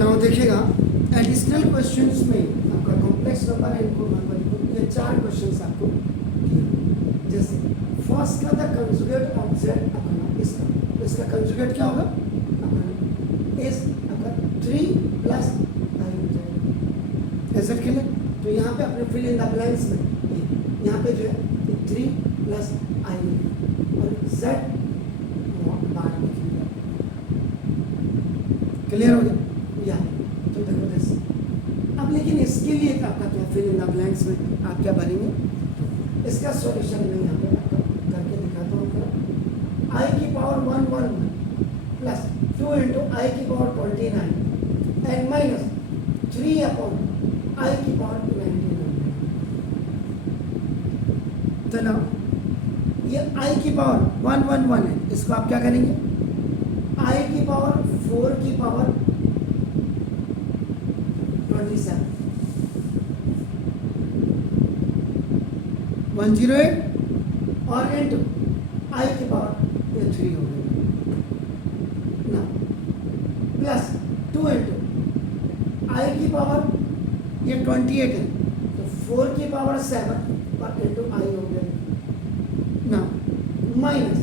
Now देखिएगा additional questions में आपका कॉम्प्लेक्स नंबर है, इनको ये 4 क्वेश्चंस आपको दिए। जैसे फर्स्ट का द कंजुगेट ऑफ जेड अपना इसका कंजुगेट क्या होगा अपना इस अगर 3 प्लस आई जेड ऐसे के लिए। तो यहाँ पे अपने फिल इन द ब्लैंक्स में यहाँ पे जो है 3 प्लस आई और जेड बार लिखेंगे। क्लियर हो गया या तो देखो जैसे अब लेकिन इसके लिए आपका क्या फिल इन द ब्लैंक्स में आप क्या भरेंगे, इसका सॉल्यूशन मैं यहाँ पे आपको करके दिखाता हूँ। आई की पावर 111 प्लस 2 इंटू आई की power 29 and minus 3 upon I की पावर 99। तो ना ये आई की पावर 111 है, इसको आप क्या करेंगे आई की पावर 4 की पावर 27 108 और इंटू आई की पावर ये 3 हो गया ना प्लस 2 इंटू आई की पावर ये 28 है तो 4 की पावर 7 और इंटू आई हो गया ना माइनस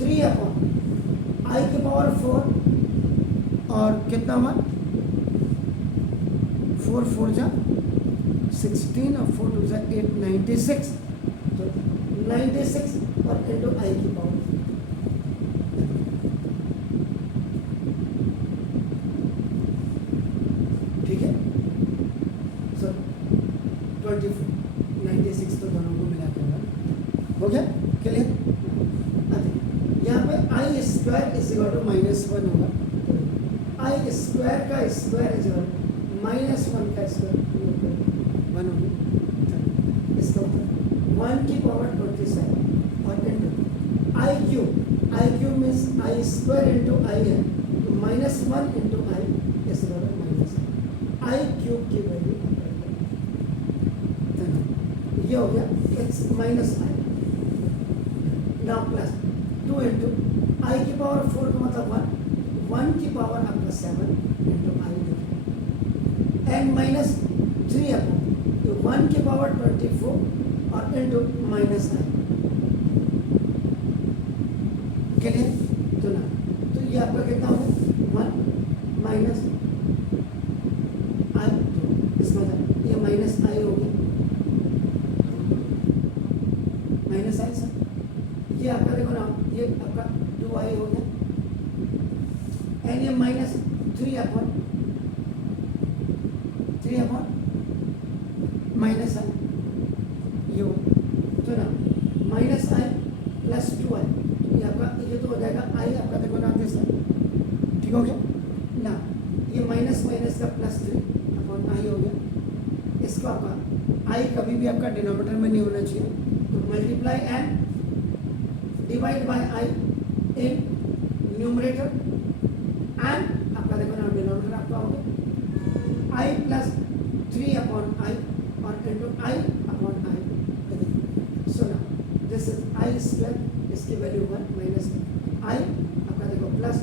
3 अपॉन आई की पावर 4 और कितना हुआ 4 4 जा 16 और 4 2 जा 8 96 तो 96 और इंटू आई की पावर ठीक है सर 24 96 तो दोनों को मिला के हो गया क्लियर। यहाँ पे आई स्क्वायर इज इक्वल टू -1 होगा, आई स्क्वायर का स्क्वायर इज इक्वल -1 का स्क्वायर 1 होगी। इसका मतलब 1 की पावर 27 और into i cube means i square into i है तो -1 into i is equal to i cube की वैल्यू ये हो गया x minus i now plus 2 into i की पावर 4 का मतलब 1 की पावर आपका 7 into I and minus 3 upon 1 की पावर 24 और इंटू माइनस आई क्लियर। तो ना तो ये आपका कितना होगा 1 माइनस आई तो इसका मतलब ये माइनस आई हो गया माइनस आई सर ये आपका देखो ना ये आपका 2i हो गया एंड ये माइनस 3 अपॉन माइनस आई ये हो तो ना माइनस आई प्लस 2i ये आपका ये तो हो जाएगा आई आपका देखो ना सर ठीक हो गया ना ये माइनस माइनस का प्लस 3 अपॉन आई हो गया। इसका आपका आई कभी भी आपका डिनोमिनेटर में नहीं होना चाहिए तो multiply and divide by I in numerator and आपका देखो ना डिनोमिनेटर आपका हो गया आई प्लस 3 अपॉन आई और into I upon i. So ना दिस इज आई स्क्वायर इसकी वैल्यू 1 माइनस आई आपका देखो प्लस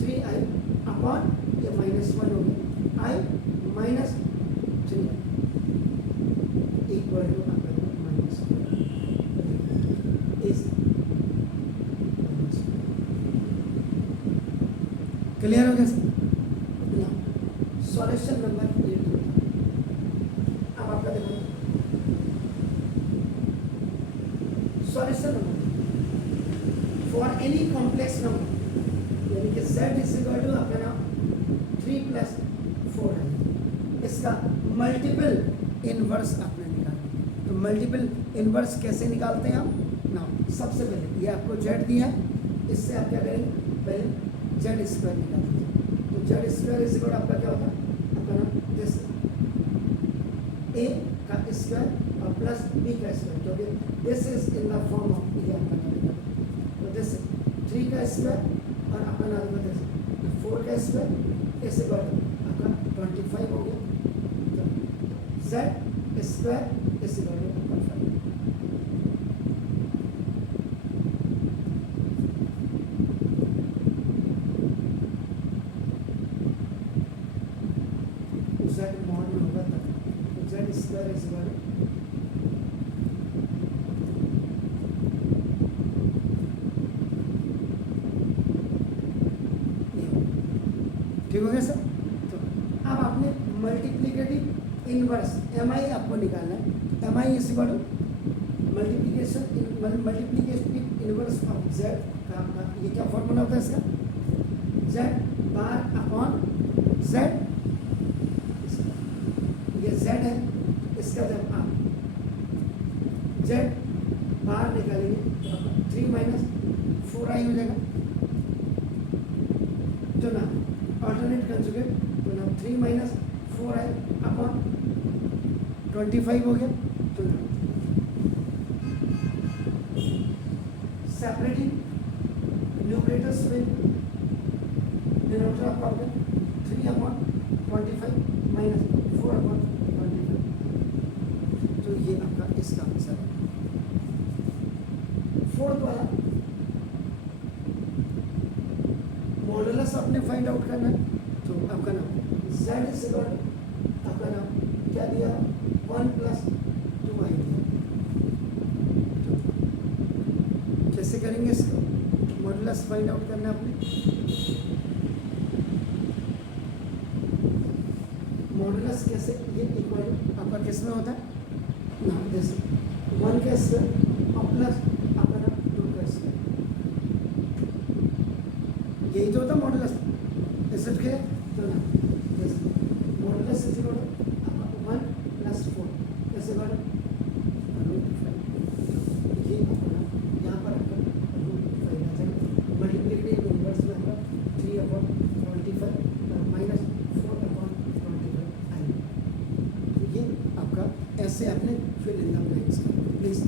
3i अपॉन ये -1 हो गया आई माइनस 3 इक्वल टू आपका माइनस इज क्लियर हो गया सर। सॉल्यूशन नंबर 8 अब आपका देखो solution number for any complex number यानी कि z इज इक्वल टू आपका नाम 3 प्लस 4 है इसका मल्टीपल इनवर्स आपने निकाला। तो मल्टीपल इनवर्स कैसे निकालते हैं आप ना सबसे पहले ये आपको z दिया है इससे आप क्या करेंगे पहले z स्क्वायर निकाल दीजिए। तो z स्क्वायर इज इक्वल आपका क्या होता है आपका नाम दिस a का स्क्वायर और प्लस b का स्क्वायर क्योंकि this is in the form of ये आपका नाम तो दिस 3 का स्क्वायर और आपका नाम होगा 4 का स्क्वायर इस इक्वल आपका 25 हो गया तो z स्क्वायर इस इक्वल टू 5। जेड मॉड में होगा तब, तो जेड स्क्वायर इज इक्वल ठीक हो गया सर। तो अब आपने मल्टीप्लिकेटिव इनवर्स एम आई आपको निकालना है, M I is equal multiplicative inverse of Z का आपका ये क्या फॉर्मूला होता है इसका, जेड बार अपॉन जेड, ये जेड है, इसका जब आप जेड बार निकालेंगे तो आपका 3 माइनस 4i हो जाएगा, तो ना ऑल्टरनेट कंजुगेट, तो ना 3 माइनस 4i अपॉन 25 हो गया, तो ना सेपरेटिंग न्यूमरेटर्स विद डिनोमिनेटर आपका हो गया 3 अपॉन 25 माइनस 4 अपॉन 25, तो ये आपका इसका आंसर है। फोर्थ वाला मॉडुलस आपने फाइंड आउट करना है, तो आपका नाम z इज इक्वल, आपका नाम क्या दिया 1 प्लस 2i दिया, तो कैसे करेंगे इसको, मॉडुलस फाइंड आउट करना है आपने, मॉडुलस कैसे, ये इक्वल आपका किस में होता है ना, जैसे 1 का स्क्वायर और प्लस आपका नाम 2 का स्क्वायर, यही तो होता मॉडुलस, एक्सेप्ट किया तो ना, जैसे मॉडुलस इज इक्वल आपका 1 प्लस 4 कैसे बड़ा √5, ये अपना यहाँ पर आपका √5 आ जाएगा, मल्टीप्लिकेटिव इनवर्स में आपका 3 अपॉन 25 माइनस 4 अपॉन 25 आएगा, तो ये आपका ऐसे आपने fill in the blanks please.